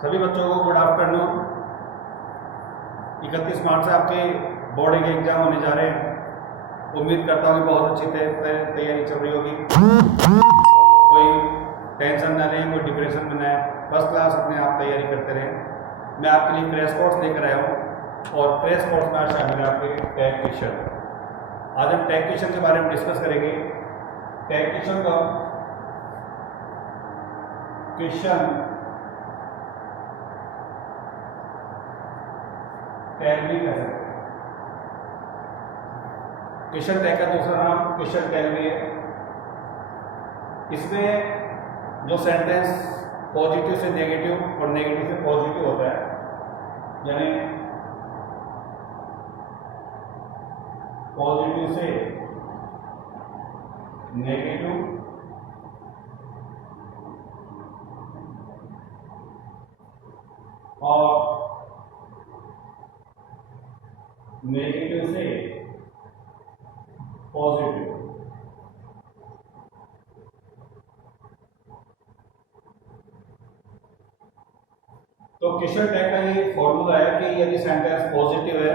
सभी बच्चों को गुड आफ्टरनून। 31 मार्च से आपके बोर्ड के एग्जाम होने जा रहे हैं। उम्मीद करता हूँ कि बहुत अच्छी तैयारी चल रही होगी। कोई टेंशन ना लें, कोई डिप्रेशन में ना, फर्स्ट क्लास अपने आप तैयारी करते रहें। मैं आपके लिए क्रैश कोर्स लेकर आया हूँ और क्रैश कोर्स में आज शामिल है आपके टैग क्वेश्चन। आज हम टैग क्वेश्चन के बारे में डिस्कस करेंगे। टैग क्वेश्चन को क्वेश्चन टैग भी कह सकते हैं। क्वेश्चन टैग का दूसरा नाम क्वेश्चन टैग भी है। इसमें जो सेंटेंस पॉजिटिव से नेगेटिव और नेगेटिव से पॉजिटिव होता है, यानी पॉजिटिव से नेगेटिव और नेगेटिव से पॉजिटिव, तो क्वेश्चन टैग का ये फॉर्मूला है कि यदि सेंटेंस पॉजिटिव है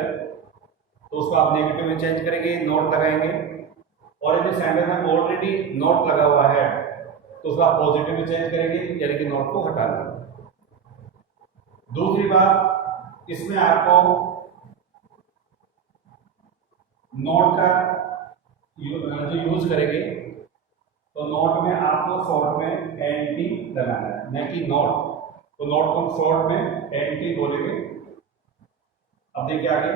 तो उसको आप नेगेटिव में चेंज करेंगे, नोट लगाएंगे, और यदि सेंटेंस में ऑलरेडी नोट लगा हुआ है तो उसको आप पॉजिटिव में चेंज करेंगे, यानी कि नोट को हटा देंगे। दूसरी बात, इसमें आपको नोट का जो यूज करेंगे तो नोट में आपको शॉर्ट में एनटी लगाना है, न कि नोट। तो नोट को हम शॉर्ट में एनटी बोलेंगे। अब देखिए आगे,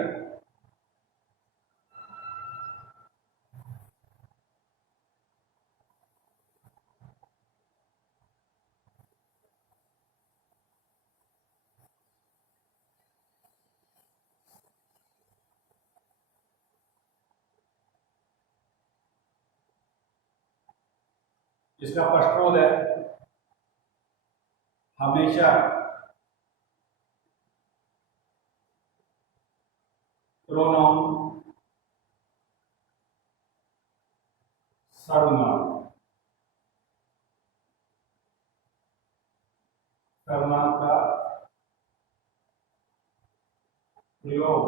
इसका फर्स्ट रूल है हमेशा प्रोनाउन सर्वनाम का प्रयोग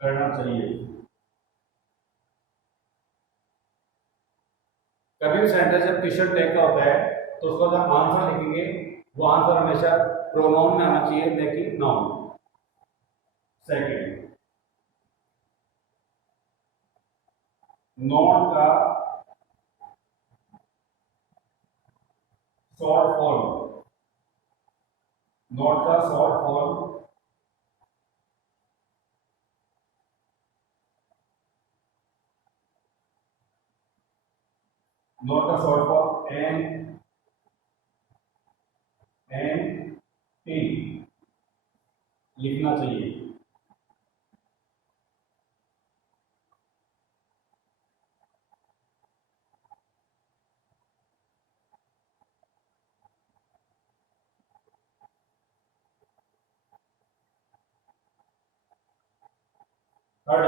करना चाहिए। कभी भी सेंटेंस जब क्वेश्चन टैग का होता है तो उसको जब आंसर लिखेंगे वो आंसर हमेशा प्रोनाउन में आना चाहिए, न कि नाउन। सेकंड, नोट का शॉर्ट फॉर्म, नोट का शॉर्ट फॉर्म एन टी लिखना चाहिए। थर्ड,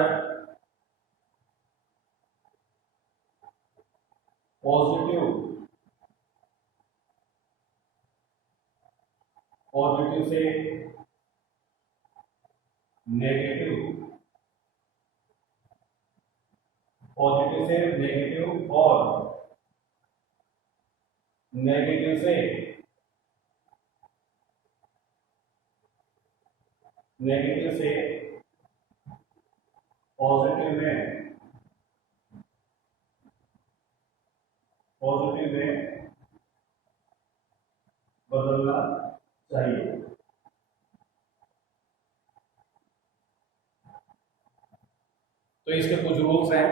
पॉजिटिव से नेगेटिव, पॉजिटिव से नेगेटिव और नेगेटिव से पॉजिटिव में बदलना चाहिए। तो इसके कुछ रूल्स हैं।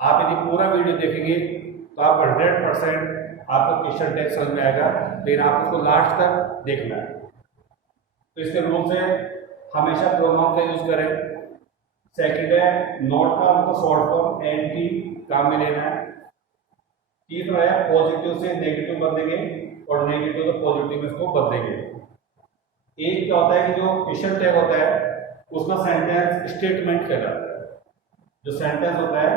आप यदि पूरा वीडियो देखेंगे तो आप 100% आपको क्वेश्चन टैग समझ में आएगा, लेकिन आप उसको लास्ट तक देखना है। तो इसके रूल्स है, हमेशा प्रोनाउन का यूज करें। सेकंड है, नोट का हमको शॉर्ट फॉर्म एनटी काम में लेना है। तीसरा है, पॉजिटिव से नेगेटिव बदलेंगे और नेगेटिव से पॉजिटिव में इसको बदलेंगे। एक क्या होता है कि जो क्वेश्चन टैग होता है उसका सेंटेंस स्टेटमेंट कहलाता है। जो सेंटेंस होता है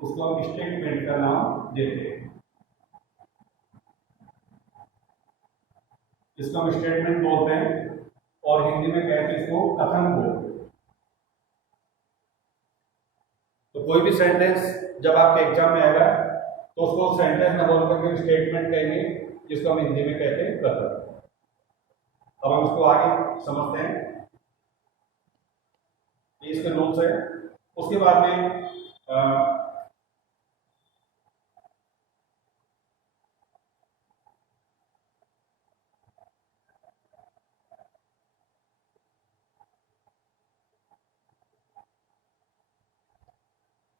उसको हम स्टेटमेंट का नाम देते हैं। इसको हम स्टेटमेंट बोलते हैं और हिंदी में कहते हैं इसको कथन बोलते हैं। तो कोई भी सेंटेंस जब आपके एग्जाम में आएगा तो उसको सेंटेंस ना बोल करके स्टेटमेंट कहेंगे, जिसको हम हिंदी में कहते हैं कथन। अब हम इसको आगे समझते हैं, ये इसके रूल्स है। उसके बाद में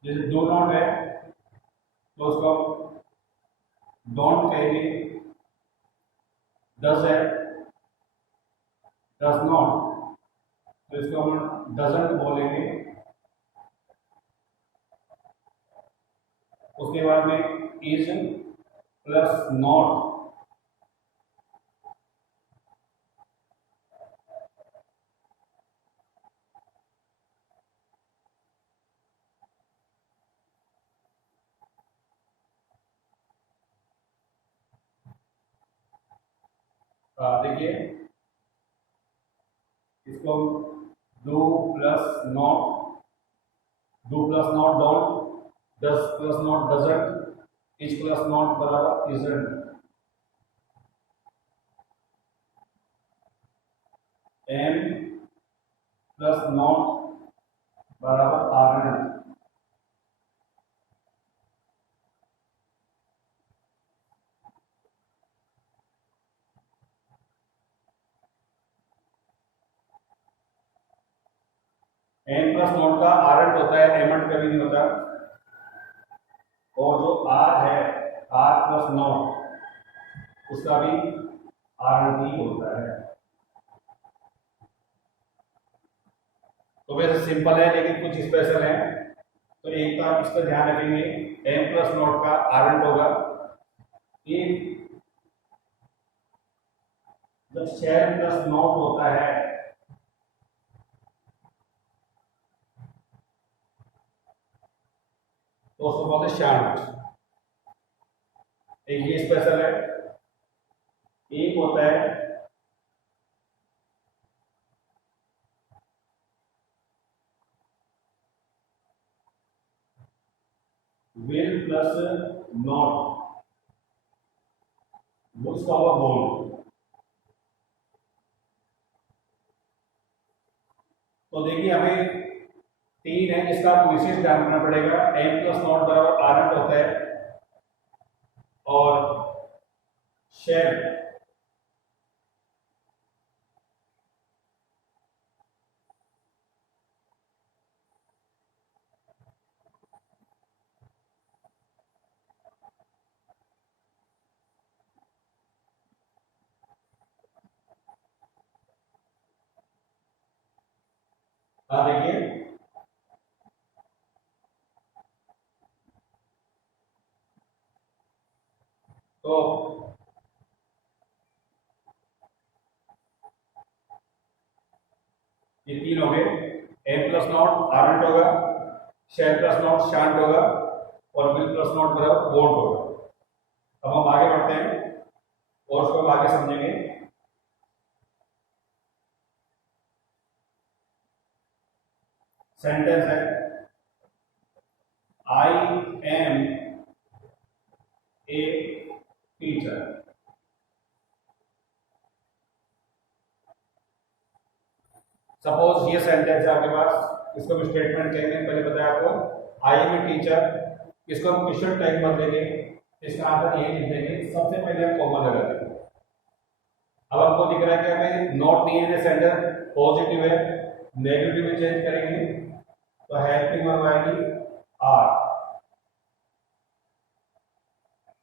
जैसे डू नॉट है तो उसको डोंट कहेंगे। डज है, डज नॉट तो इसको हम डजंट बोलेंगे। उसके बाद में इज प्लस नॉट देखिए इसको do plus not, do plus not don't, does plus not doesn't, is plus not बराबर इजंट, एम प्लस नॉट बराबर आरंट। एम प्लस नॉट का आरंट होता है, एमंट कभी नहीं होता। और जो आर है, आर प्लस नॉट, उसका भी आरंट ही होता है। तो वैसे सिंपल है लेकिन कुछ स्पेशल है, तो एक तो आप इस पर ध्यान रखेंगे, एम प्लस नॉट का आरंट होगा एक, जब शेयर प्लस नॉट होता है तो उसको बोलते हैं शांट। एक ये स्पेशल है। एक होता है विल प्लस नॉट, वो उसका होगा बोल। तो देखिए हमें तीन है जिसका आपको विशेष ध्यान रखना पड़ेगा। एम प्लस नॉट बराबर आरंट होता है और शेयर देखिए तो ये तीन हो गए। एम प्लस नॉट आरंट होगा, शेयर प्लस नॉट शांत होगा और विल प्लस नॉट बराबर वोंट होगा। अब हम आगे बढ़ते हैं और उसको हम आगे समझेंगे। सेंटेंस है I am a teacher. Suppose ये सेंटेंस है आपके पास, इसको हम स्टेटमेंट कहेंगे। पहले बताया आपको आई एम ए टीचर, इसको हम क्वेश्चन टैग मत देंगे, इसका आंसर ये लिख देंगे। सबसे पहले हम कॉमा लगा देंगे। अब आपको दिख रहा है कि हमें नॉट नहीं है, सेंडर पॉजिटिव है, नेगेटिव में चेंज करेंगे तो हेल्पिंग वर्ब आएगी आर,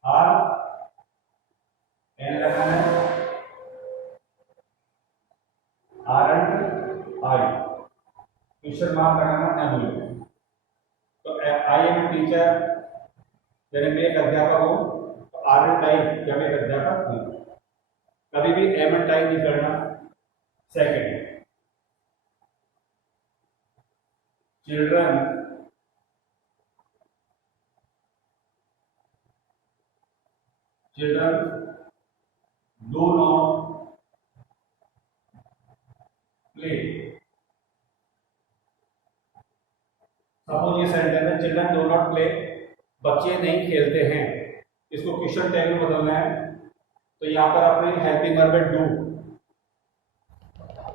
आर एन लगाना है, आरंट आई, क्वेश्चन मार्क लगाना एम। तो आई एम टीचर यानी मैं एक अध्यापक हूं, तो आरंट आई जब एक अध्यापक हूं। कभी भी एम एंड आई नहीं करना। Second, children children do not children do not play, बच्चे नहीं खेलते हैं, इसको क्वेश्चन टैग में बदलना है। तो यहाँ पर अपने हेल्पिंग वर्ब में डू,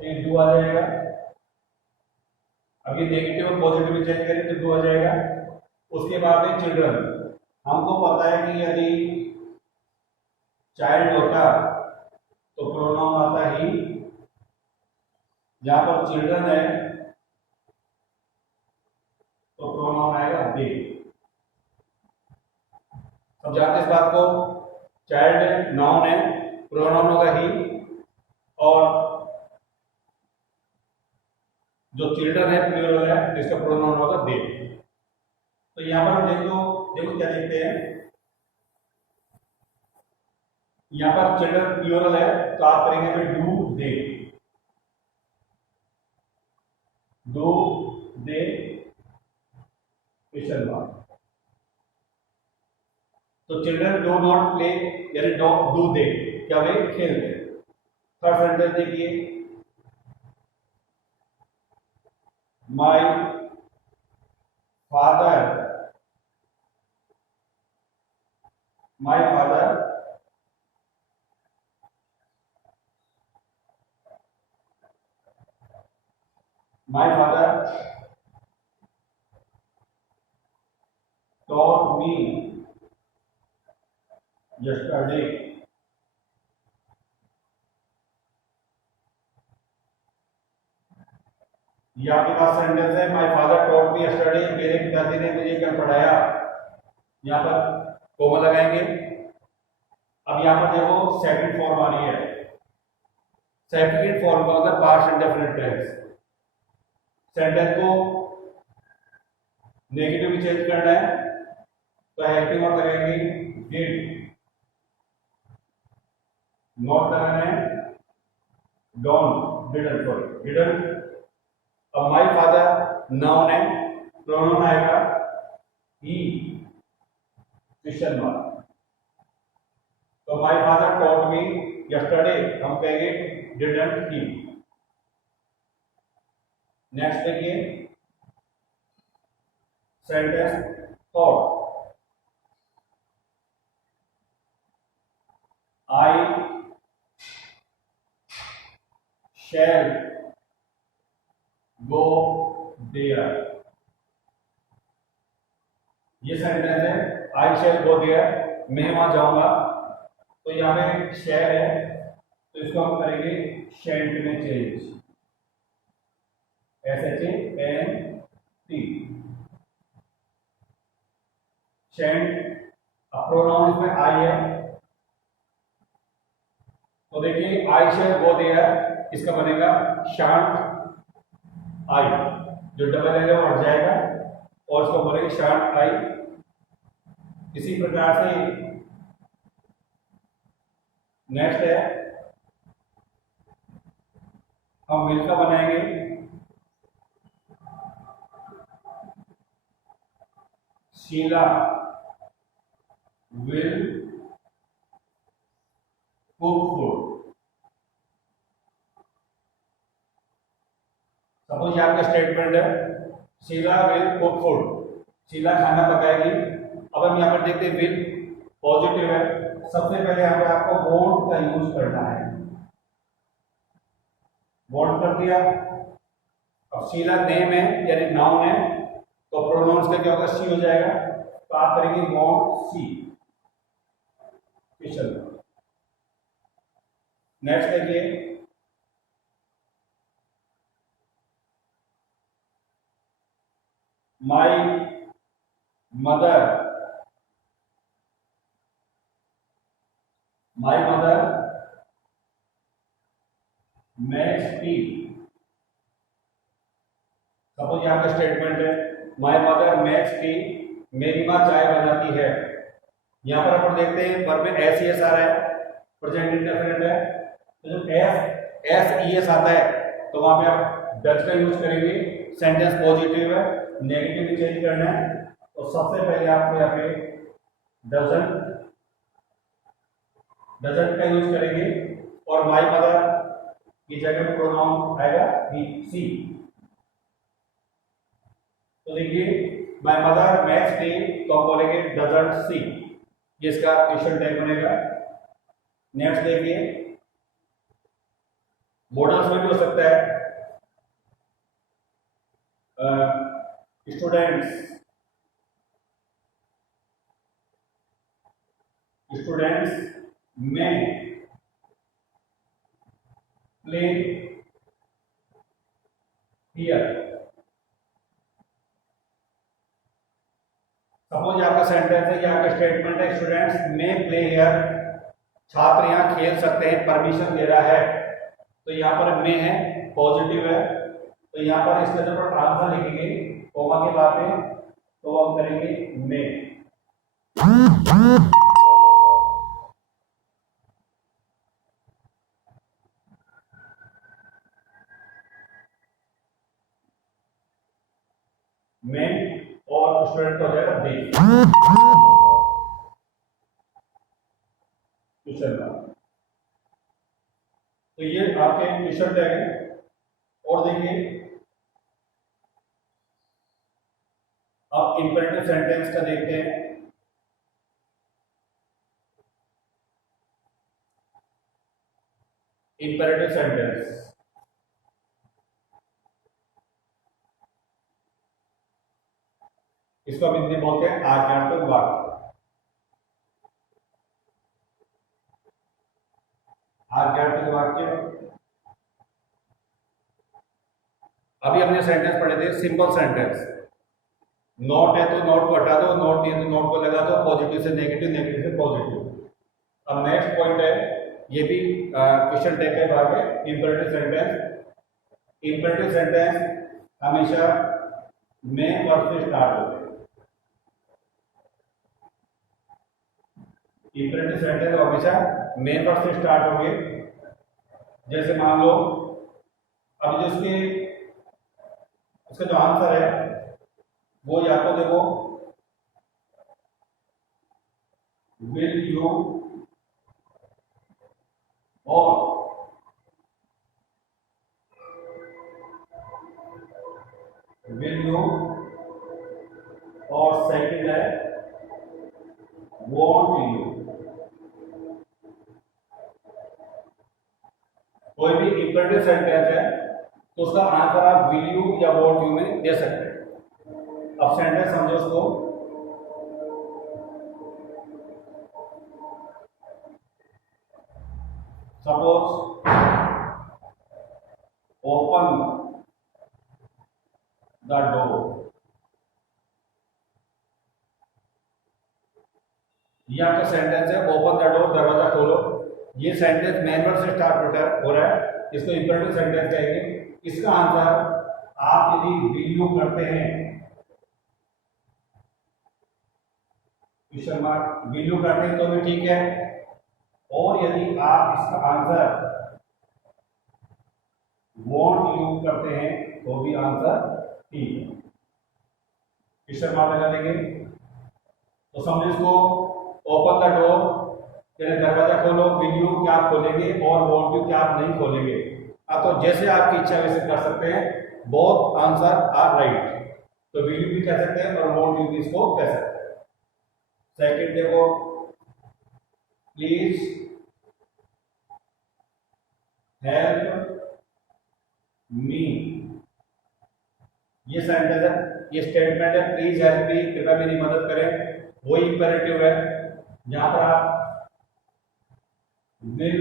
एक डू आ जाएगा। अभी नेगेटिव और पॉजिटिव में चेंज करें तो डू आ जाएगा। उसके बाद में चिल्ड्रन, हमको पता है कि यदि चाइल्ड होता तो प्रोनाउन आता ही, जहां पर चिल्ड्रन है तो प्रोनाउन आएगा दे। अब जानते इस बात को, चाइल्ड नाउन है, प्रोनाउन होगा ही, और जो चिल्ड्रन है प्लूरल है, इसका प्रोनाउन होगा दे। तो यहां पर देखो क्या देखते हैं, यहां पर चिल्ड्रन प्लूरल है तो आप करेंगे do they, do they question mark. तो चिल्ड्रन डू नॉट प्ले यानी डू दे, क्या वे खेलते। थर्ड सेंटेंस देखिए, my father, my father my father taught me yesterday, ये आपके पास सेंटेंस है, my father taught me yesterday, मेरे पिताजी ने मुझे कल पढ़ाया। यहाँ पर कोमा लगाएंगे। अब यहाँ पर देखो सेकंड फॉर्म आ रही है, सेकंड फॉर्म का मतलब पास्ट इंडेफिनिट टेंस। सेंटेंस को नेगेटिव में चेंज करना है तो हेल्पिंग वर्ब लगाएंगे डिड, नॉट लगाना है डोंट, डिडंट, सॉरी डिडंट। अब माय फादर नाउन है, प्रोनाउन आएगा ही क्वेश्चन मार्क। तो my father taught me yesterday, हम कहेंगे डिडंट ही। नेक्स्ट देखिए sentence thought, I shall go there, ये सेंटेंस है, आई शैल गो देयर, मैं वहां जाऊंगा। तो यहाँ पे शैल है तो इसको हम करेंगे शेंट में चेंज, SHANT, शेंट। प्रोनाउन इसमें आई है, तो देखिए आई शैल गो देयर, इसका बनेगा शांट आई, जो डबल है वो हट जाएगा और इसको बोलेंगे शांट आई। इसी प्रकार से नेक्स्ट है, हम विल का बनाएंगे, Sheela will cook food. Suppose आपका स्टेटमेंट है Sheela will cook food, Sheela खाना पकाएगी। अब हम यहाँ पर देखते हैं विल पॉजिटिव है, सबसे पहले यहाँ पे आपको वोंट का यूज करना है, वोंट कर दिया। अब शीला नेम है यानी नाउन है तो प्रोनाउंस का क्या होगा, सी हो जाएगा, तो आप करेंगे वोंट सी क्वेश्चन। नेक्स्ट देखिए my mother, my mother makes T. Suppose यहाँ का स्टेटमेंट है माय मदर मेक्स टी, मेरी माँ चाय बनाती है। यहाँ पर अपन देखते हैं वर्ब में एस ई एस आ रहा है, प्रेजेंट इंडेफिनिट है, तो जब एस ई एस आता है तो वहां पे आप डज का यूज करेंगे। सेंटेंस पॉजिटिव है, नेगेटिव भी चेंज करना है, तो सबसे पहले आपको यहाँ पे डजंट का यूज करेंगे और माय मदर की जगह प्रोनाउन आएगा ही सी। तो देखिए माय मदर मैक्स टी, तो आप बोलेंगे डजंट सी, ये इसका क्वेश्चन टैग बनेगा। नेक्स्ट देखिए, मॉडल्स में भी हो सकता है। स्टूडेंट्स में प्ले हियर। सपोज आपका सेंटेंस है या आपका स्टेटमेंट है, स्टूडेंट्स में प्ले हियर, छात्र यहाँ खेल सकते हैं, परमिशन दे रहा है। तो यहाँ पर में है, पॉजिटिव है, तो यहाँ पर इसके जब आंसर लिखेंगे कोमा के बाद में, तो हम करेंगे में। में और स्टूडेंट हो जाएगा दे। क्वेश्चन का तो ये आपके क्वेश्चन टैग है। और देखिए, अब इंपेरेटिव सेंटेंस का देखते हैं। इंपेरेटिव सेंटेंस इसको हम हिंदी बोलते हैं आज्ञात्मक वाक्य। आज्ञात्मक वाक्य, अभी हमने सेंटेंस पढ़े थे सिंपल सेंटेंस। नॉट है तो नॉट को हटा दो, नॉट नहीं है तो नॉट को लगा दो, पॉजिटिव से नेगेटिव, नेगेटिव से पॉजिटिव। अब नेक्स्ट पॉइंट है, ये भी क्वेश्चन टैग के भाग है, इंपेरेटिव सेंटेंस। इंपेरेटिव सेंटेंस हमेशा में वर्ब से स्टार्ट होते हैं। इंपेरेटिव सेंटेंस हमेशा मेन वर्ब से स्टार्ट होंगे। जैसे मान लो, अब जो इसका जो आंसर है वो या तो देखो विल यू और विल यू, और सेकंड है वॉन्ट यू। कोई भी इंपेरेटिव सेंटेंस है तो उसका आंसर आप विल यू या वॉन्ट यू में दे सकते हैं। अब सेंटेंस समझो उसको, सपोज ओपन द डोर, ये आपका सेंटेंस है, ओपन द डोर, दरवाजा खोलो। ये सेंटेंस मेन वर्ब से स्टार्ट हो रहा है, इसको इंपेरेटिव सेंटेंस कहेंगे। इसका आंसर आप यदि विल यू करते हैं, क्वेश्चन मार्क, विल यू करते हैं तो भी ठीक है, और यदि आप इसका आंसर वॉन्ट यू करते हैं तो भी आंसर ठीक है। क्वेश्चन मार्क लगा देंगे। तो समझो इसको, ओपन द डोर यानी दरवाजा खोलो, विल यू क्या आप खोलेंगे और वॉन्ट यू क्या आप नहीं खोलेंगे। तो जैसे आपकी इच्छा वैसे कर सकते हैं, बोथ आंसर आर राइट। तो विल यू भी कह सकते हैं और वॉन्ट यू भी इसको कह सकते हैं। सेकंड देखो, प्लीज हेल्प मी, ये सेंटेंस है, ये स्टेटमेंट है, प्लीज हेल्प मी, कृपया मेरी मदद करें, वो इंपेरेटिव है। जहां पर आप विल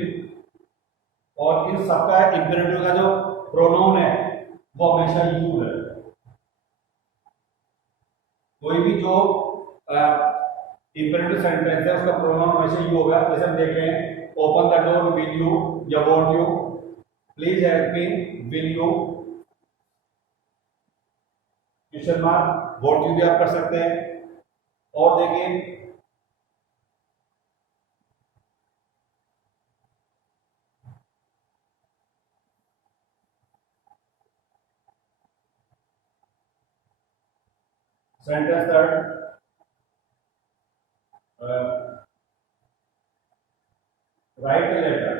और इन सबका इंपेरेटिव का जो प्रोनाउन है वो हमेशा यू है। कोई भी जो इंपेरेटिव सेंटेंस है उसका प्रोनाउन हमेशा यू होगा। जैसे हम देख रहे हैं, open the door will you या won't you, please help me will you, question mark won't you भी आप कर सकते हैं। और देखिए, sentence third, write a letter,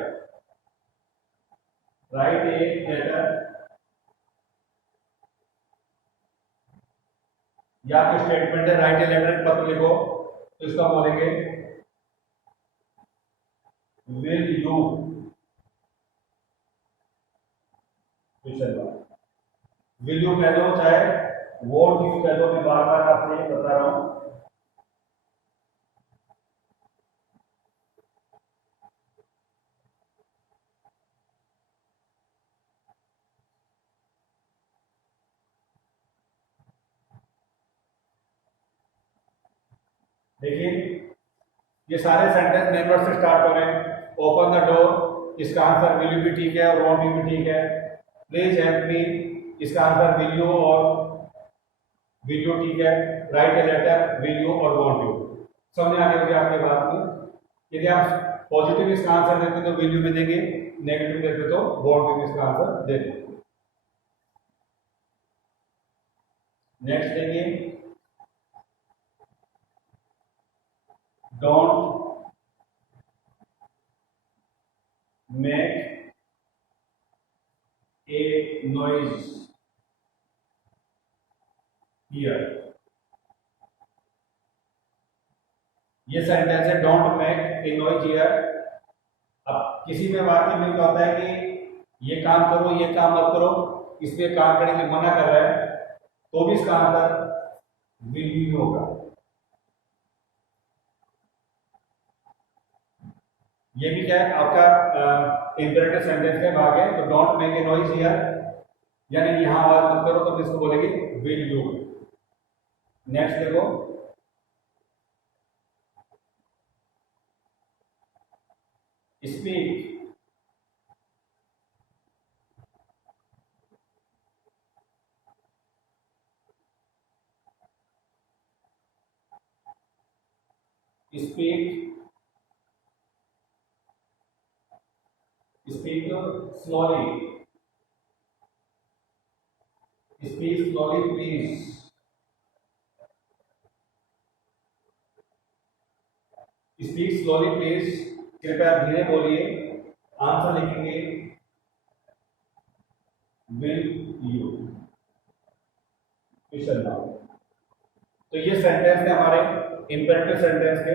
write a letter या आपके स्टेटमेंट है राइट ए लेटर, एक पत्र लिखो, तो इसका बोलेंगे विल यू, विल यू कह दो, चाहे वोट यू कह दो, मैं बार बार आपको ये बता रहा हूं। देखिए ये सारे सेंटेंस मेन वर्ड से स्टार्ट हो रहे हैं। ओपन द डोर, इसका आंसर विल यू भी ठीक है और वोंट यू भी ठीक है। प्लीज हेल्प मी, इसका आंसर विल यू और विल यू ठीक है। Write a letter, will you और वोंट यू। समझ आ गया होगी आपकी बात में। यदि आप पॉजिटिव इसका आंसर देते तो विल यू भी देंगे, नेगेटिव देते तो वोंट यू इसका आंसर दे देंगे। नेक्स्ट देखिए, don't make a noise here. ये सेंटेंस है don't make a noise here. अब किसी में वाक्य में क्या होता है कि ये काम करो, ये काम मत करो, इसमें काम करने के लिए मना कर रहा है, तो भी इसका आंसर विल भी होगा। ये भी क्या है आपका इंपेरेटिव सेंटेंस का भाग है। तो don't make a noise here, यानी यहां आवाज मत करो, तो इसको बोलेंगे विल यू। नेक्स्ट देखो, speak, speak, speak slowly, speak slowly please, speak slowly please, कृपया धीरे बोलिए। आंसर लिखेंगे विल यू, क्वेश्चन नाउन। तो ये सेंटेंस है हमारे इंपेरेटिव सेंटेंस के।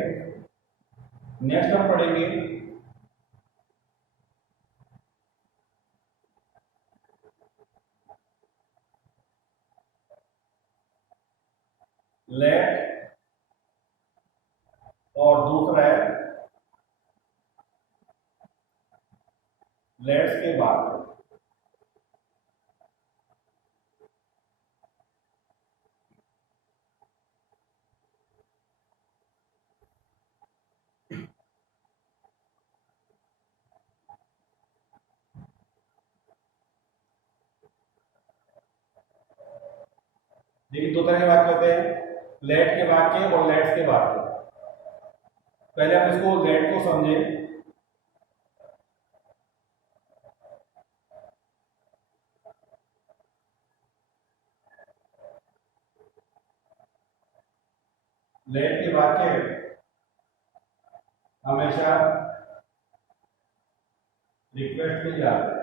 नेक्स्ट हम पढ़ेंगे लेट, और दूसरा है लेट्स के बाद। देखिए दो तरह के वाक्य होते हैं, लेट के वाक्य और लेट्स के वाक्य। पहले आप इसको लेट को समझे। लेट के वाक्य हमेशा रिक्वेस्ट के लिए आते हैं,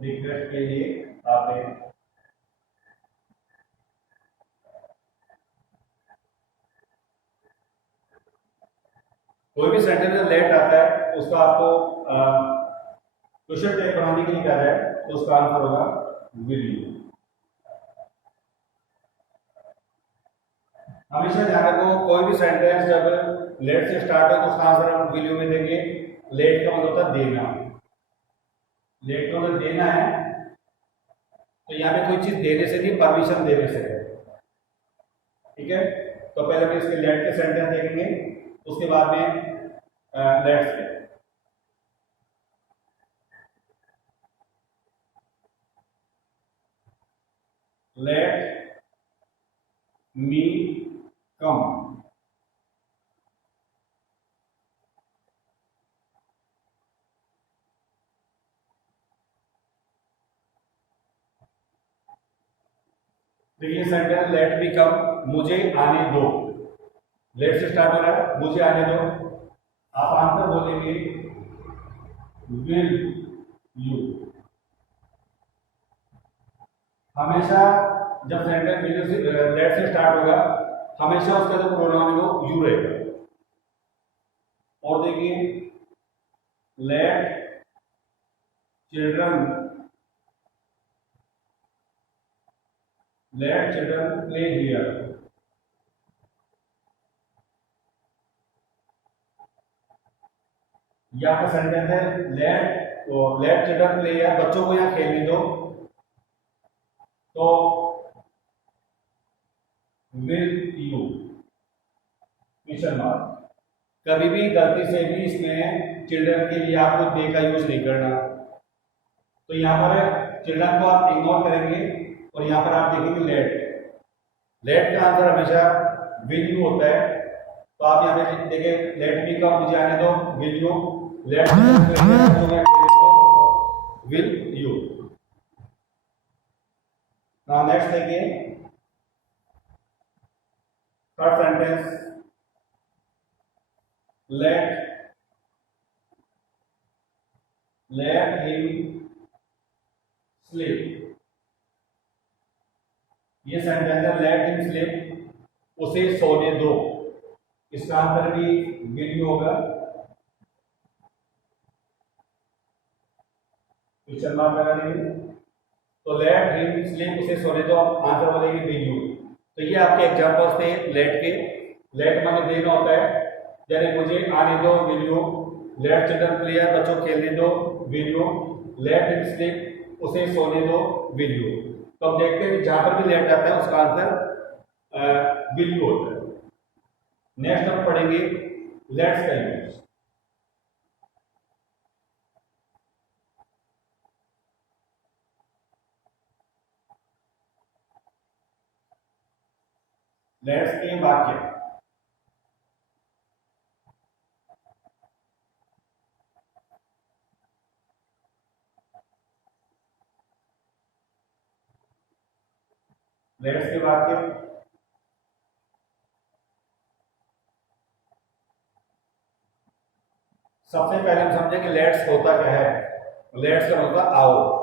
रिक्वेस्ट के लिए आते हैं। कोई भी सेंटेंस में लेट आता है उसका आपको क्वेश्चन टैग बनाने के लिए क्या है, तो उसका आंसर होगा विल यू। हमेशा ध्यान रखो, कोई भी सेंटेंस जब लेट से स्टार्ट हो तो उसका आंसर हम विल यू में देंगे। लेट का मतलब होता है देना, लेट का मतलब देना है, तो यहाँ पे कोई चीज देने से नहीं, परमिशन देने से है। ठीक है, तो पहले हम इसके लेट के सेंटेंस देखेंगे, उसके बाद में लेट्स के। लेट मी कम, देखिए सेंटेंस लेट मी कम, मुझे आने दो। लेट से स्टार्ट हो रहा है, मुझे आने दो। आप आंसर बोलेंगे विल यू। हमेशा जब सेंटेंस वीडियो से लेट से स्टार्ट होगा, हमेशा उसका जो प्रोनाउन है वो यू रहेगा। और देखिए, लेट चिल्ड्रन प्ले हियर। ये आपका सेंटेंस है, लेट चिल्ड्रन प्ले हियर, बच्चों को यहाँ खेलने दो। तो विल यू क्वेश्चन मार्क। कभी भी गलती से भी इसमें चिल्ड्रन के लिए आपको दे का यूज नहीं करना। तो यहाँ पर चिल्ड्रन को आप इग्नोर करेंगे और यहाँ पर आप देखेंगे लेट का आंसर हमेशा विल यू होता है। तो आप यहाँ पे देखिए, लेट मी का मुझे आने दो, will you, let will you. Now next देखिए, third sentence, let him sleep। ये सेंटेंस है, let him sleep, उसे सोने दो। इसका आंसर भी विल यू होगा। क्वेश्चन मार्क लगा देंगे। तो let him sleep, उसे सोने दो, आंसर बोलेंगे विल यू। तो ये आपके एग्जांपल्स थे लेट के। लेट माने देना होता है, यानी मुझे आने दो, will you. Late children play, बच्चों खेलने दो, will you. Let him sleep, उसे सोने दो, विल यू। तो अब देखते हैं जहां पर भी लेट आता है उसका आंसर विल यू होता है। नेक्स्ट हम पढ़ेंगे लेट्स का यूज। लेट्स के वाक्य, लेट्स के वाक्य, सबसे पहले हम समझे कि लेट्स होता क्या है। लेट्स का मतलब आओ।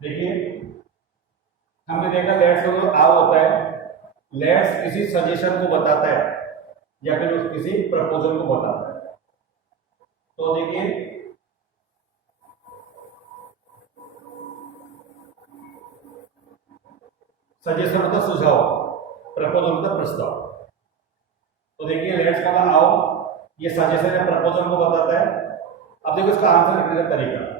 देखिए, हमने देखा लेट्स का मतलब आओ होता है। लेट्स किसी सजेशन को बताता है या फिर किसी प्रपोजल को बताता है। तो देखिए, सजेशन मतलब सुझाव, प्रपोजल मतलब प्रस्ताव। तो देखिए, लेट्स का मतलब आओ, ये सजेशन या प्रपोजल को बताता है। अब देखो इसका आंसर लिखने का तरीका।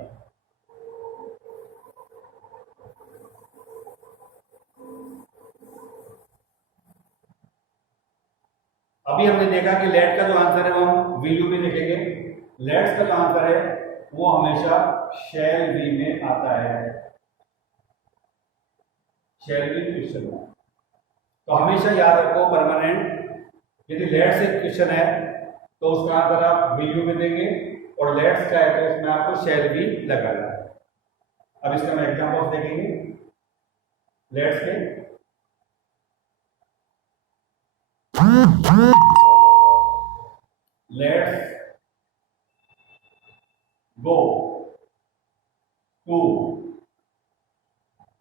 अभी हमने देखा कि लेट का जो आंसर है वो हम विल यू में लिखेंगे। लेट्स का जो आंसर है वो हमेशा शैल बी में आता है। शैल बी क्वेश्चन है। तो हमेशा याद रखो परमानेंट, यदि लेट्स एक क्वेश्चन है तो उसका आंसर आप विल यू में देंगे, और लेट्स का है तो इसमें आपको शैल बी लगाना है। अब इसका हम एग्जांपल्स देखेंगे लेट्स के। Let's go to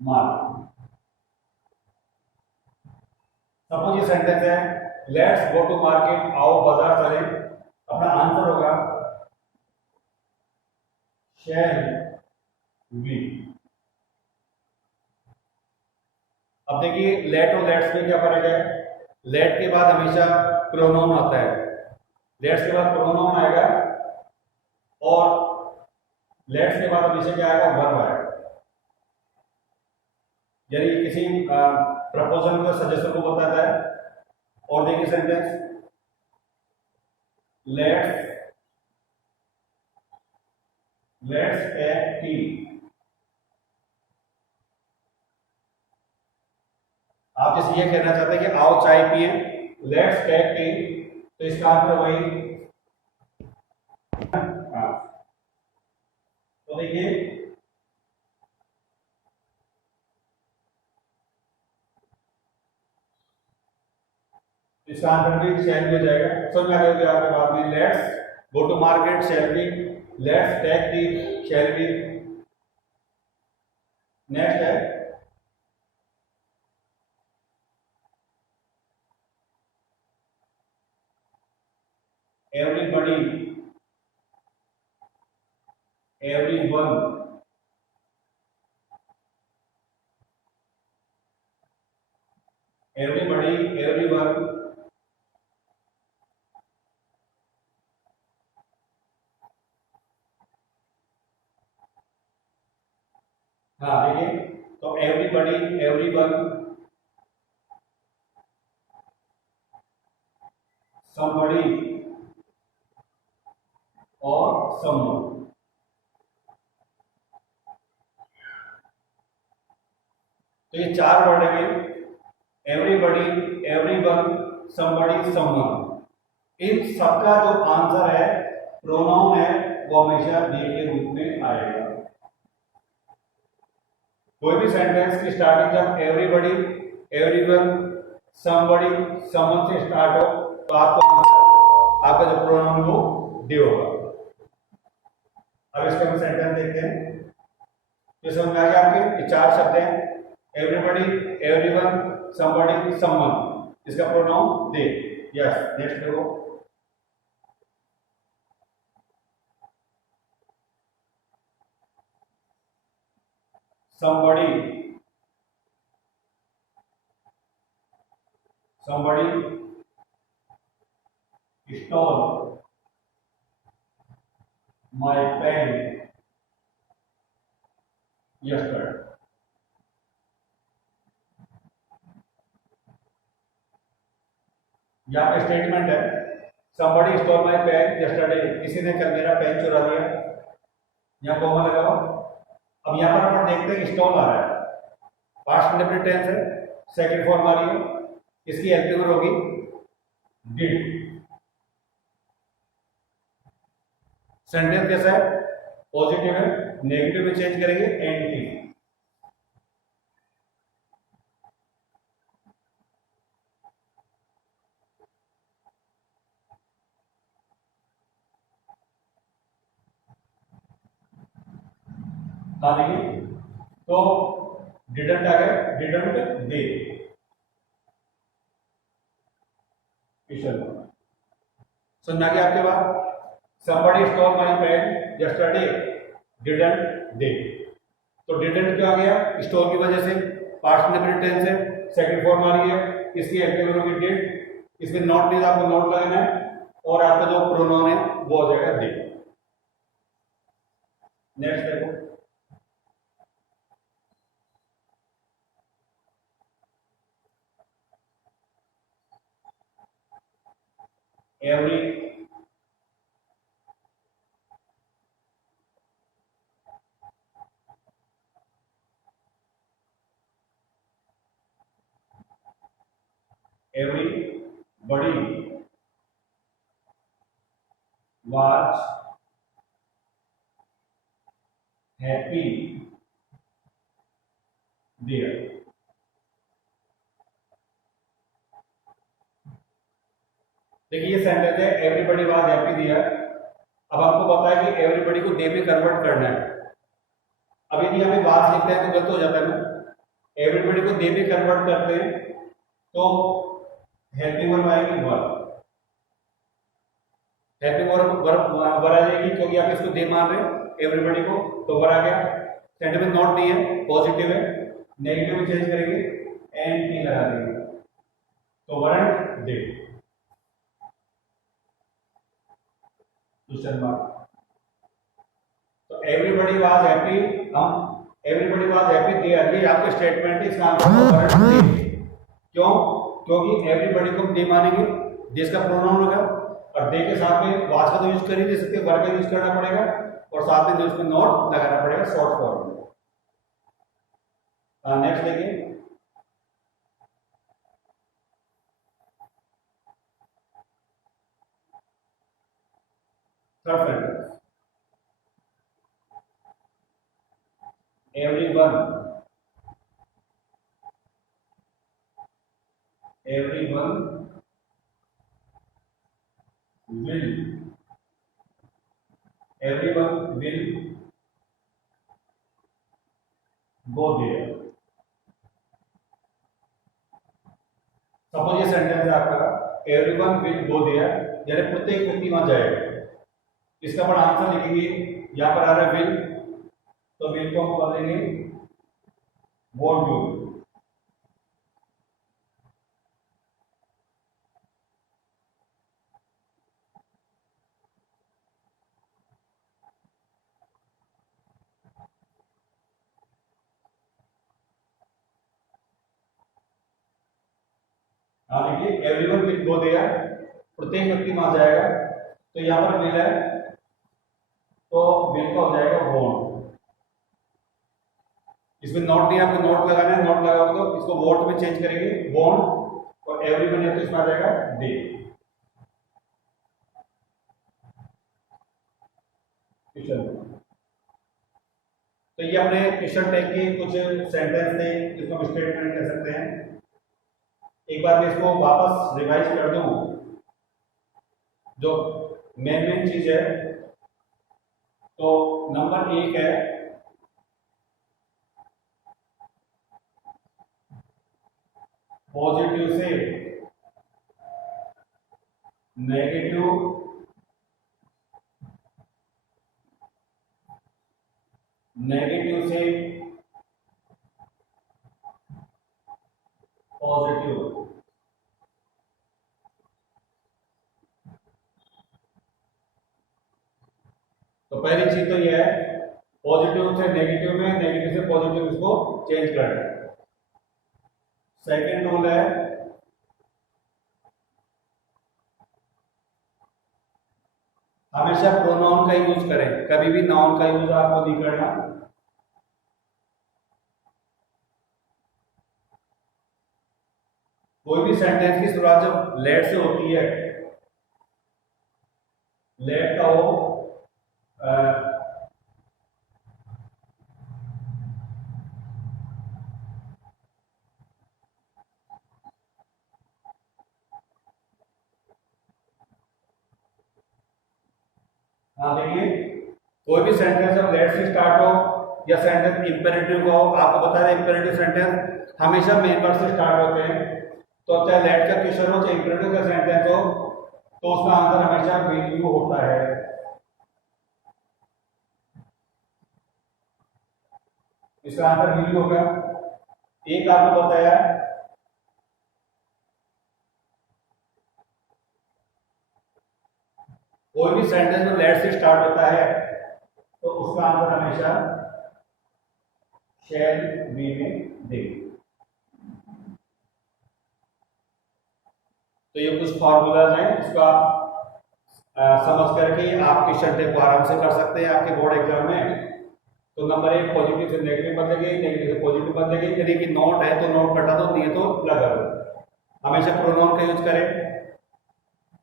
market. Suppose ये सेंटेंस है, लेट्स गो टू मार्केट, आओ बाजार चले। अपना आंसर होगा शैल बी। अब देखिए, लेट और लेट्स में क्या फर्क है। लेट के बाद हमेशा प्रोनाउन आता है, लेट्स के बाद प्रोनाउन आएगा, और लेट्स के बाद हमेशा क्या आएगा, वर्ब आएगा। यानी किसी प्रपोजल को, सजेशन को बताता है। और देखिए सेंटेंस, लेट्स टेक टी। आप जैसे ये कहना चाहते हैं कि आओ चाय पिए, लेट्स टेक टी, तो इसका आंसर वही। तो देखिए, इसका आंसर भी शैल भी हो जाएगा। समझ में आ गया आपके बाद में let's go to market shall be, let's take the shall be. Next है एवरीबॉडी, एवरीवन, एवरीबॉडी, एवरीवन, हाँ देखिए तो एवरीबॉडी, एवरीवन, समबडी और समवन। तो ये चार वर्ड है, एवरीबॉडी, एवरीवन, समबडी, समवन। इन सबका जो आंसर है प्रोनाउन है वो हमेशा दे के रूप में आएगा। कोई भी सेंटेंस की स्टार्टिंग जब एवरीबॉडी, एवरीवन, समबडी, समवन से स्टार्ट हो तो आपका जो प्रोनाउन वो दे होगा। अब इसका हम सेंटेंस देखते हैं। ये समझ में आ गया आपके? ये चार शब्द हैं, एवरीबॉडी, एवरीवन, समबडी, समवन। इसका प्रोनाउन दे। यस, नेक्स्ट देखो। somebody, somebody stole my pen yesterday। यहाँ पे स्टेटमेंट है somebody stole my pen yesterday, किसी ने कल मेरा पेन चुरा लिया। यहाँ कॉमा लगाओ। अब यहाँ पर अपन देखते हैं स्टोल आ रहा है, पास्ट इंडेफिनिट टेंस है, सेकंड फॉर्म आ रही है, इसकी हेल्पिंग होगी डिड। सेंटेंस कैसा है? पॉजिटिव है, नेगेटिव में चेंज करेंगे एंटी। देखिए तो डिडंट आ गया, डिडंट दे। सुनना क्या आपके बाद? somebody stole my pen yesterday, didn't they। तो डिडंट क्यों आ गया? स्टोर की वजह से, पास्ट इंडेफिनिट टेंस है, सेकंड फॉर्म आ रही है, इसकी हेल्पिंग होगी डिड। इसमें नॉट प्लीज आपको नोट लगाना है और आपका जो प्रोनाउन है वो हो जाएगा दे। नेक्स्ट देखो, every, everybody was happy there। देखिए ये सेंटेंस है एवरीबॉडी वाज हैप्पी दिया। अब आपको पता है कि एवरीबॉडी को दे में कन्वर्ट करना है। अब यदि हमें वाज लिखते हैं तो गलत हो जाता है ना। एवरीबॉडी को दे में कन्वर्ट करते हैं तो हेल्पिंग वर्ब आएगी वर्ब, हेल्पिंग वर्ब आ जाएगी क्योंकि आप इसको दे मान रहे हैं एवरीबॉडी को, तो वर्ब आ गया। सेंटेंस नॉट नहीं है, पॉजिटिव है, नेगेटिव में चेंज करेंगे एंड टी लगा देंगे तो वरंट दे। दूसरा बात, तो एवरीबॉडी वाज हैप्पी, हम एवरीबॉडी वाज हैप्पी देयर, ये आपका स्टेटमेंट है, इसका आंसर वरंट दे। क्यों? क्योंकि एवरीबॉडी को दे मानेंगे, देश का प्रोनाउन होगा और दे के साथ में वाज का तो यूज कर ही नहीं सकते, वर्ब का यूज करना पड़ेगा और साथ में उसमें नॉट लगाना पड़ेगा शॉर्ट फॉर्म में। नेक्स्ट देखिए, third sentence, everyone, everyone will, everyone will go there। Suppose ये सेंटेंस है आपका, एवरीवन विल गो देयर, यानी प्रत्येक व्यक्ति वहां जाएगा। इसका बड़ा आंसर लिखेंगे, यहां पर आ रहा है विल, तो विल को हम बदलेंगे वोंट यू। हाँ देखिए, एवरीवन विल गो देयर, प्रत्येक व्यक्ति वहां जाएगा, तो यहां पर विल है, तो विल का हो जाएगा वोंट। इसमें नोट नहीं, आपको नोट लगाना है, नोट लगाओगे तो इसको वोट में चेंज करेंगे वोंट, और एवरीवन है तो इसमें आ जाएगा दे। तो ये अपने क्वेश्चन टैग के कुछ सेंटेंस थे जिसको हम स्टेटमेंट कह सकते हैं। एक बार मैं इसको वापस रिवाइज कर दूं, जो मेन चीज है, तो नंबर 1 है पॉजिटिव से नेगेटिव से पॉजिटिव। तो पहली चीज तो यह है, पॉजिटिव से नेगेटिव में, नेगेटिव से पॉजिटिव इसको चेंज करना है। सेकेंड रूल है हमेशा प्रोनाउन का यूज करें, कभी भी नाउन का यूज आपको नहीं करना। कोई भी सेंटेंस की शुरुआत जब लेट से होती है, लेट का हो हाँ देखिए, कोई भी सेंटेंस जब लेट से स्टार्ट हो या सेंटेंस इंपेरेटिव का हो, आपको बता दें इंपेरेटिव सेंटेंस हमेशा मेन वर्ड से स्टार्ट होते हैं। तो चाहे लेट का क्वेश्चन हो चाहे इंपेरेटिव का सेंटेंस हो, तो उसका आंसर हमेशा विल यू होता है। इसका आंसर विल यू होगा। एक आपको बताया कोई भी सेंटेंस में लेट से स्टार्ट होता है तो उसका आंसर हमेशा शैल बी में दे। तो ये कुछ फॉर्मूलाज हैं, इसको आप समझ करके आप क्वेश्चन टेक को आराम से कर सकते हैं आपके बोर्ड एग्जाम में। तो नंबर 1 पॉजिटिव से नेगेटिव बदलेंगे, नेगेटिव से पॉजिटिव बदलेंगे, यानी कि नोट है तो नोट कटा दो, नहीं है तो लगा दो। हमेशा प्रोनाउन का यूज करें,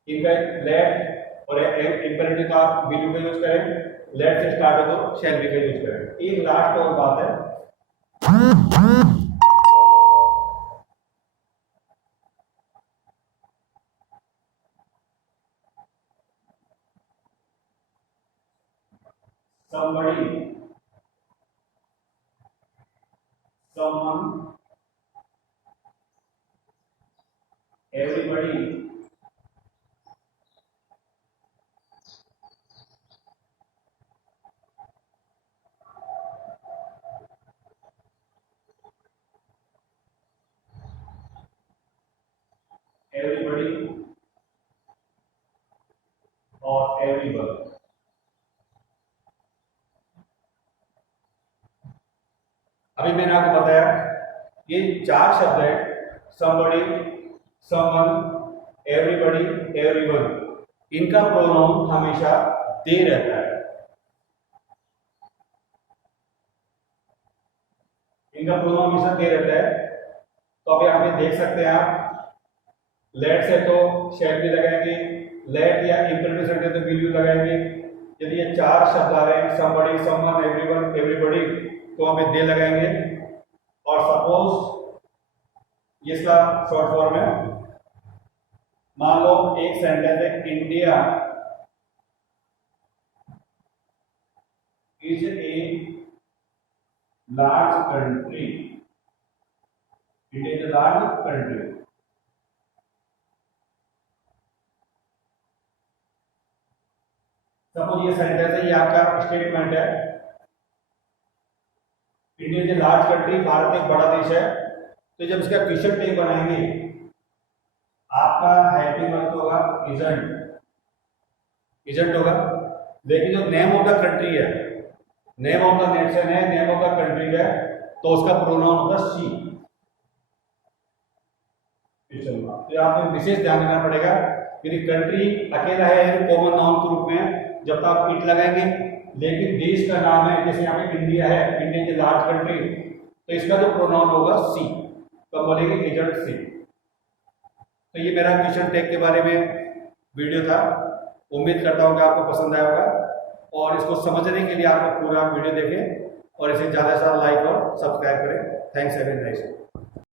इनफैक्ट लेट और इंपेरेटिव का आप विल यू का यूज करें, लेट से स्टार्ट हो तो शैल बी का यूज करें। एक लास्ट और बात है, somebody, someone, everybody, everybody और everyone। अभी मैंने आपको बताया ये 4 शब्द है, somebody, someone, everybody, everyone, इनका प्रोनाउन हमेशा दे रहता है, इनका प्रोनाउन हमेशा दे रहता है। तो अभी आप देख सकते हैं, आप लेट से तो शैल भी लगाएंगे, लेट या इंपेरेटिव सेंटेंस तो विल यू लगाएंगे। यदि ये 4 शब्द आ रहे हैं somebody, someone, everyone, everybody, तो हमें दे लगाएंगे। और सपोज ये इसका शॉर्ट फॉर्म है, मान लो एक सेंटेंस है, India is a large country. India is a large country. Suppose ये सेंटेंस है, ये आपका स्टेटमेंट है। India is a large country, Bharat एक बड़ा देश है। तो जब इसका क्वेश्चन टैग बनाएंगे, आपका हेल्पिंग वर्ब होगा इजंट होगा। लेकिन जो नेम ऑफ द कंट्री है, नेम ऑफ द नेशन है, नेम ऑफ द कंट्री है, तो उसका प्रोनाउन होगा शी। तो आपको विशेष ध्यान देना पड़ेगा, यदि कंट्री अकेला है कॉमन नाउन के रूप में जब तक आप इट लगाएंगे, लेकिन देश का नाम है, जैसे यहाँ पे इंडिया है, इंडिया इज लार्ज कंट्री, तो इसका जो प्रोनाउन होगा सी, तो बोलेंगे एजेंट सी। तो ये मेरा क्वेश्चन टैग के बारे में वीडियो था। उम्मीद करता हूँ कि आपको पसंद आया होगा, और इसको समझने के लिए आप पूरा वीडियो देखें और इसे ज़्यादा से ज़्यादा लाइक और सब्सक्राइब करें। Thanks, have a nice day.